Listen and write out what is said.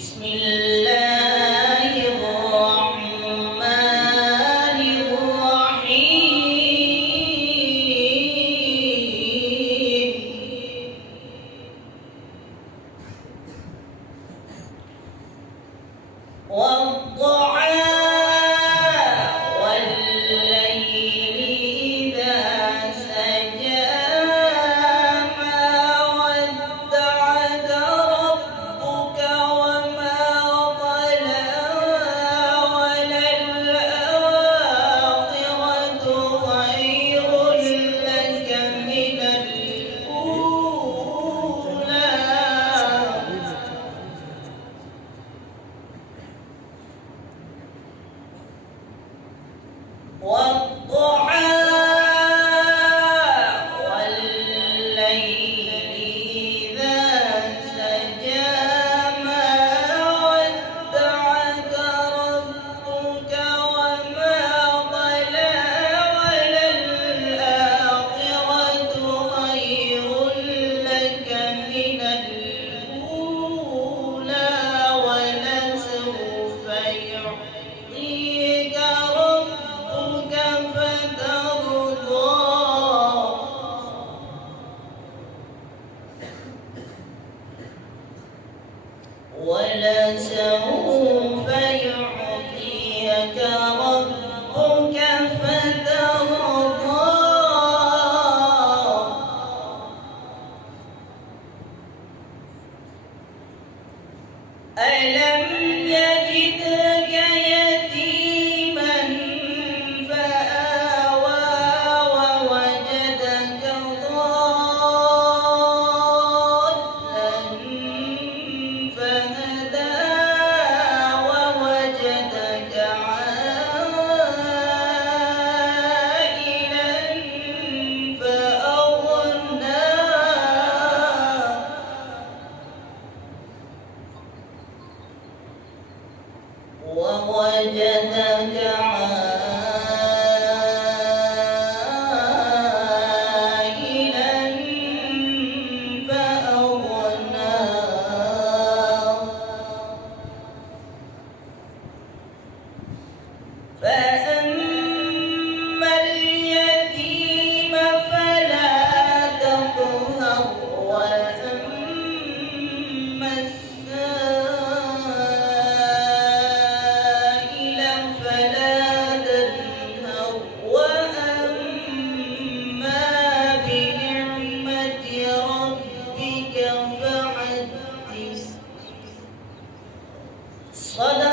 بسم الله الرحمن الرحيم والضحى والليل إذا سجى ما ودعك ربك وما قلى وللآخرة خير لك من الأولى والضحى والليل إذا سجى ما ودعك ربك وما قلى وللآخرة خير لك من الأولى ولسوف يعطيك ربك فترضى ولسوف يعطيك ربك فترضى ألم يجدك يتيما فآوى ووجدك ضالا فهدى ووجدك عائلا فأغنى ووجدك عائلا فأغنى فأما اليتيم فلا تقهر وأما السائل فلا تنهر وأما بنعمة ربك فحدث. صدق